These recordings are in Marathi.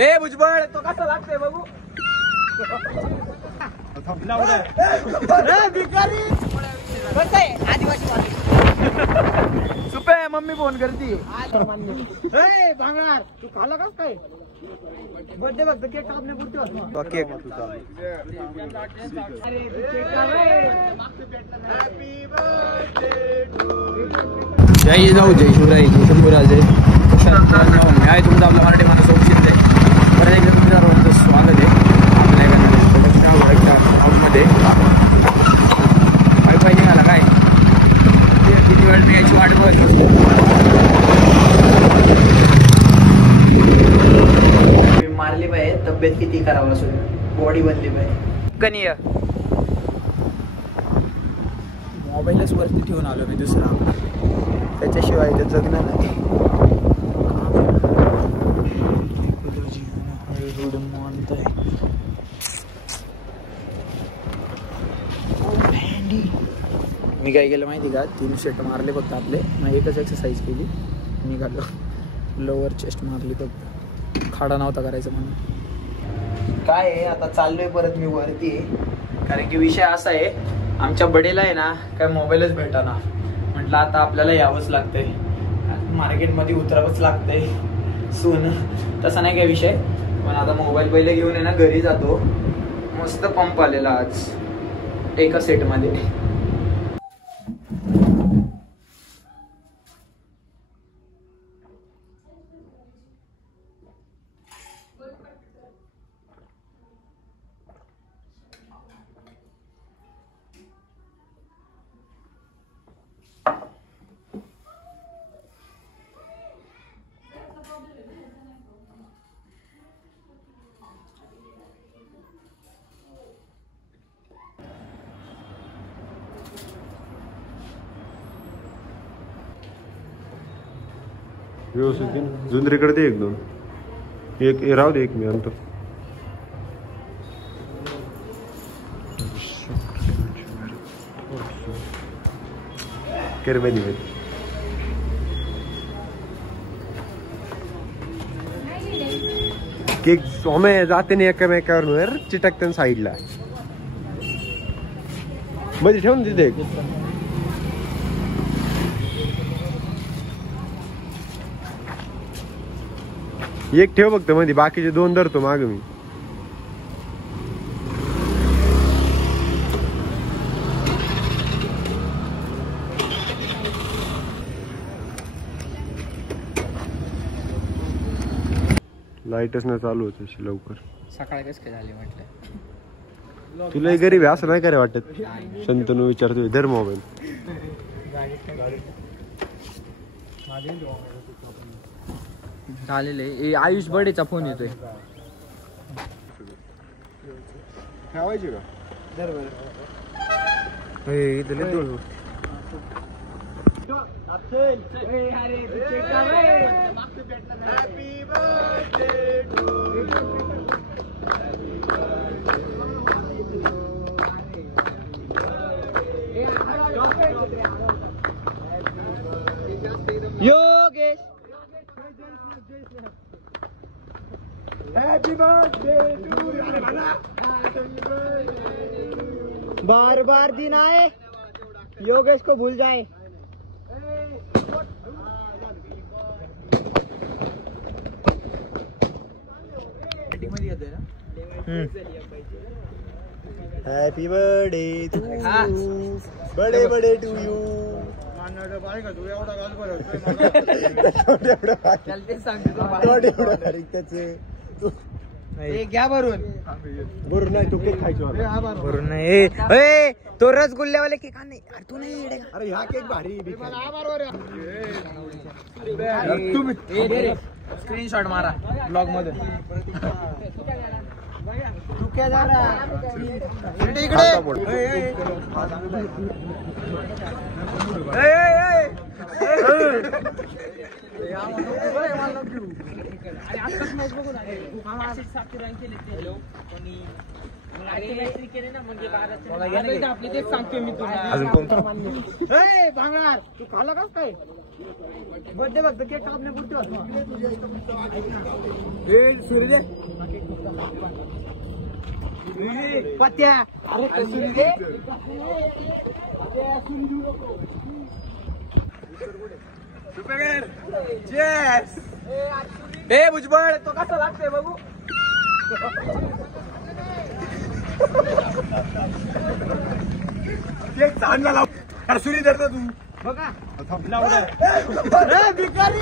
ए भुजबळ तो कसा लागतोय बघू. सुपे मम्मी फोन करती. भांगणार तू खाला का काय बर्थडे बघ केक कापण्या पुरती होता केक. जय जाऊ जय शिवराय शिवराजे. मी आहे तुमचं आपलं मराठी माणूस शिंदे. परत एकदा तुमच्या सर्वांचं स्वागत आहे आपल्या मध्ये. काय पाहिजे मला काय किती वेळ मी याची वाट बघत नसतो. मारली पाहिजे तब्येत किती खराब असू बॉडी बनली पाहिजे. कनीय मोबाईलच वरती ठेवून आलो मी दुसरा. त्याच्याशिवाय ते जगणं नाही. मी काय केलं माहिती का 3 सेट मारले फक्त आपले. मग एकच एक्सरसाइज केली निघालो. लोअर चेस्ट मारली फक्त. खाडा नव्हता करायचा म्हणून. काय आहे आता चाललोय परत मी वरती. कारण की विषय असा आहे आमच्या बडेला आहे ना काय मोबाईलच भेटाना. म्हटलं आता आपल्याला यावंच लागतंय मार्केटमध्ये उतरावंच लागतंय सून. तसा नाही काय विषय पण आता मोबाईल पहिले घेऊन आहे ना घरी जातो. मस्त पंप आलेला आज एका सेटमध्ये. व्यवस्थित जुंदरीकडे दे 1-2. एक राहू दे 1 मी आणतो. केक सोमे जाते नाही एकामेकावर चिटकते साईडला मध्ये ठेवून तिथे. एक ठेव फक्त मध्ये बाकीचे 2 धरतो माग मी. लाईटच नाही चालू होत अशी लवकर. सकाळी कसं काय झाली म्हटलं. तुला गरीब असं नाही करे वाटत. शंतनू विचारतोय धर मोबाईल. झालेले आयुष बडेचा फोन येतोय. ठेवायची का Yogesh. Happy birthday to you. बार बार दिन आए योगेश को भूल जाए. Happy birthday to you. बडे बडे टू यू. घ्या भरून. बरोबर नाही तो केक खायचो. भरून नाही तो रसगुल्ल्यावाले केक नाही. अरे तू नाही. अरे ह्या केक भारी. स्क्रीनशॉट मारा ब्लॉग मध्ये. तू क्या जा रहा इकडे. अजून कोण भांगणार तू खाल्लं का काय बर्थडे फक्त केक कापण्या पुरते सूर्य पत्त्या ए भुजबळ तो कसा लागतोय बघू केक चांगला लाव अरे सुरी धरतो तू बघा भिकारी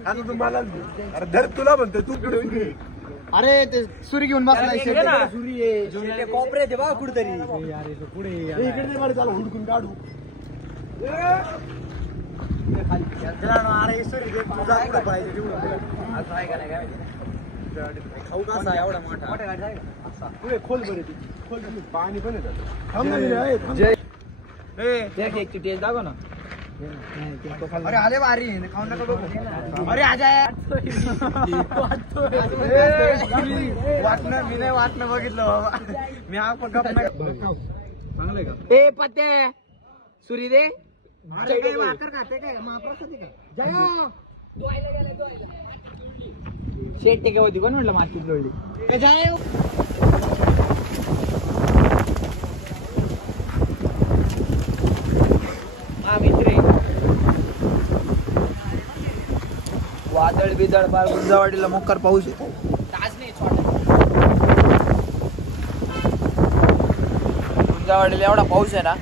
आता तुम्हाला अरे धर तुला म्हणतोय तू कुठे अरे ते सुरी घेऊन बसलाय सुरी कोपरे ते बघा कुठेतरी पुढे इकडे त्याला हुडकून काढू अरे सुरी खाऊ कसा एवढा मोठा पुढे खोल बरे खोल पाणी पण येतात जय केकची टेस्ट दाखव ना अरे आले भारी खाऊन नका बघू अरे आजा वाटणं मी नाही वाटणं बघितलं बाबा मी हा चांगलंय का ए पत्ते सुरी दे भाकर खाते काय महाप्रसाद का शेट टिके होती कोण म्हटलं मातीत लोळली वादळ बिदळ बार गुंजावाडीला मोकार पाऊस येतो गुंजावाडीला एवढा पाऊस आहे ना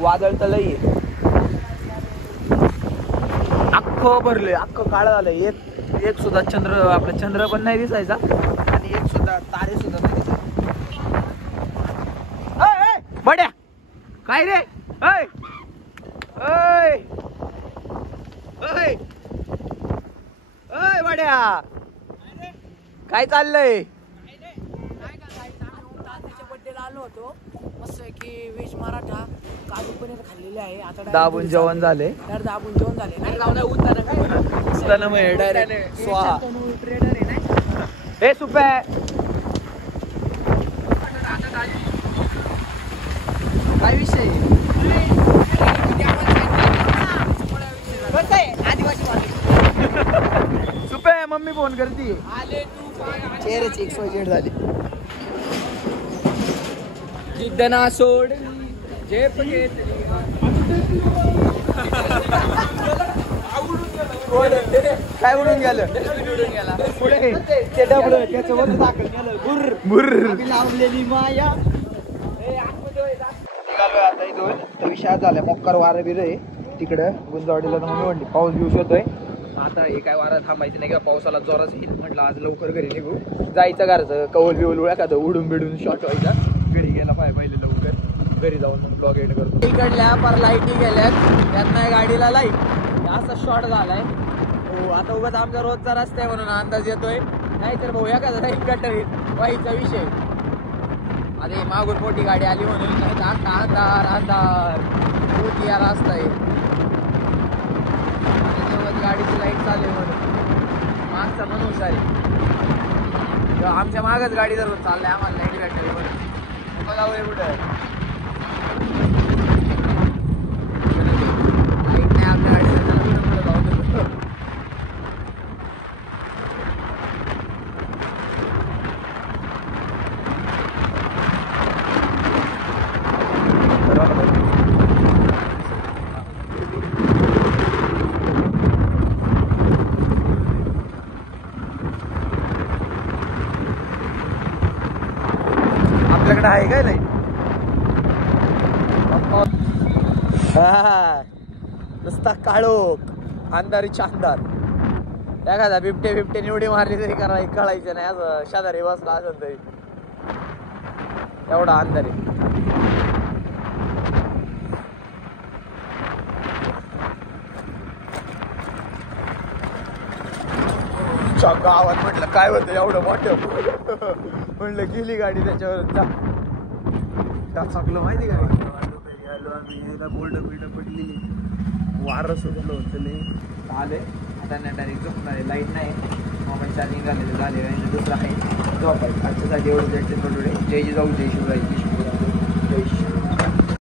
वादळ तर लई आहे अख्खं भरलंय अख्खं काळं झालंय एक सुद्धा चंद्र आपला चंद्र पण नाही दिसायचा आणि एक सुद्धा तारे सुद्धा नाही दिसायचे बड्या काय रे ऐ ऐ ऐ बड्या काय चाललंय आलो होतो मस्त की व्हेज मराठा काजू पनीर खाल्लेले आहे आता दाबून जेवण झाले दाबून जेवण झाले नाही लावला डायरेक्ट स्वाहा ट्रेडर आहे नाही हे सुप्या काय विषय आदिवासी सुप्या मम्मी फोन करते चेहऱ्याची 100 झाली जिद्द ना सोड झेप घेतली काय उडून गेलं पुढे ते डबडं त्याचं वर दाखल गेलं बुर्र लावलेली माया निघालोय आता इथून तर विषय झालाय मोक्कार वारं बिर आहे तिकडं गुंजावाडीला तर मम्मी म्हणली पाऊस बिऊस येतोय आता हे काय वारा थांबायचं नाही किंवा पावसाला जोराच येईल म्हटलं आज लवकर घरी निघू जायचं घरचं कौल बिवल एखादं उडून बिडून शॉर्ट व्हायचा घरी गेला पहिले लवकर घरी जाऊन मग ब्लॉग एंड करतो इकडल्या पर लाईटी गेल्यात त्यांना गाडीला लाईट असा शॉर्ट झालाय हो आता उगाच आमचा रोजचा रस्ता आहे म्हणून अंदाज येतोय नाहीतर भाऊ एखादा नाही गटरीत व्हायचा विषय अरे मागून मोठी गाडी आली म्हणून अंधार अंधार मोठी या रस्ता आहे गाडीची लाईट चालू आहे म्हणून मागचा म्हणून सारी आमच्या मागच गाडी धरून चाललंय आम्हाला लाईट भेटली म्हणून बघा वय कुठं लाईट नाही आपल्या गाडीला जाऊ आपल्याकडे आहे काय नाही नुसता काळोख अंधारी अंधार एखादा बिबटे निवडी मारली तरी कळायचं नाही असं शेजारी बसला असेल तरी एवढा अंधारी गावात म्हटलं काय होतं एवढं मोठं म्हणलं गेली गाडी त्याच्यावर टाचकलं माहिती का बोर्ड बिल्ड पडलेली वारं सुटलं होतं आले आता नाही डायरेक्ट झोपणार आहे लाईट नाही मोबाईल चार्जिंग झालेलं झाले आणि दुसरं आहे झोपायचं आजच्यासाठी एवढं जय जिजाऊ जय शिवराय जय शिवराय जय